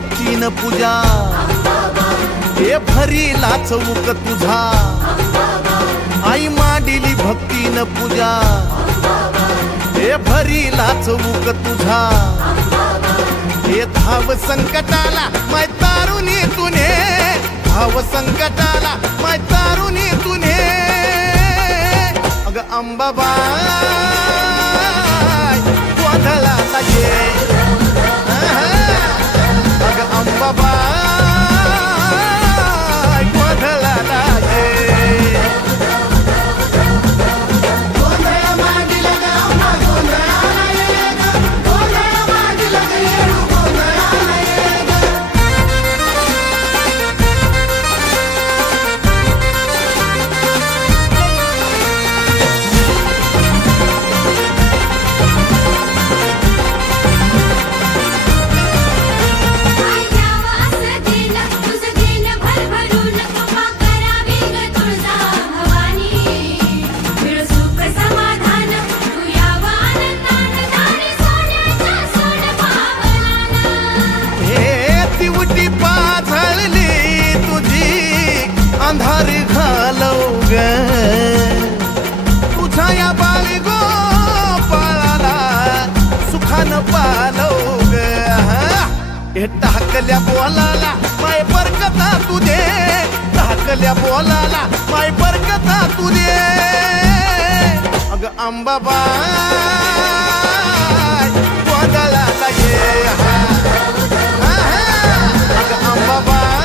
भक्तीन पूजा हे भरीला चौक तुझा आई मांडिली भक्तीन पूजा हे भरीला चौक तुझा हे धाव संकटाला माय तारुणी तुने धाव संकटाला माय तारुणी तुने अग अंबाबाई गोंधळाला ये अग अंबाबाई गोंधळाला ये अंधार घालव ग तुझ्या या बाळी गोपाळाला सुखानं पालव ग हे टाकल्या बोलाला माय बरकता तुझे टाकल्या बोलाला माय बरकता तुझे अग अंबाबाई गोंधळाला ये अग अंबाबाई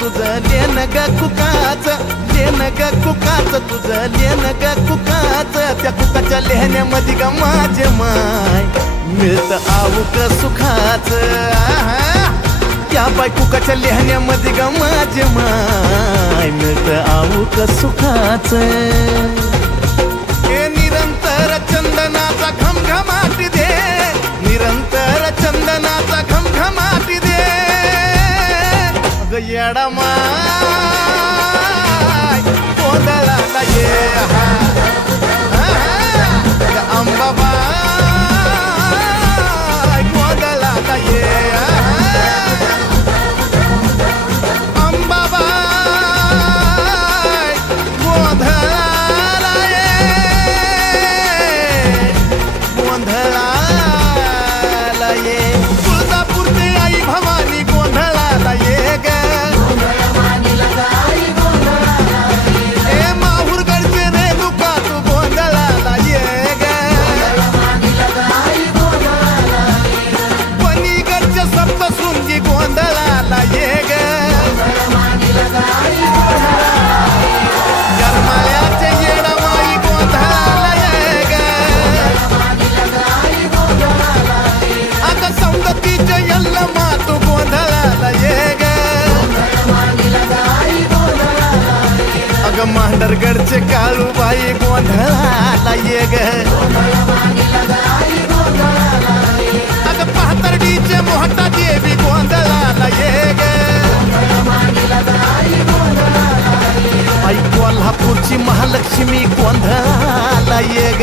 तुझं लेन ग कुकाच लेन ग कुकाच तुझं लेन ग कुकाच त्या कुकाच्या लेहण्यामध्ये ग माझे माय मिळत आऊक सुखाच त्या बाय कुकाच्या लेहण्यामध्ये ग माझे माय मिळत आऊक सुखाच हे निरंतर चंदनाचा घमघमाट दे निरंतर चंदनाचा घमघमाट दे येडा माय गोंधळाला ये अंबाबाई गोंधळाला ये अंबाबाई गोंधळाला ये गोंधळाला ये तुळजापूरची आई भवानी गोंधळाला ये ग मांडरगडचे काळूबाई गोंधळाला ये ग अग पाथर्डीचे मोहटा देवी गोंधळाला ये ग आई कोल्हापूरची महालक्ष्मी गोंधळाला ये ग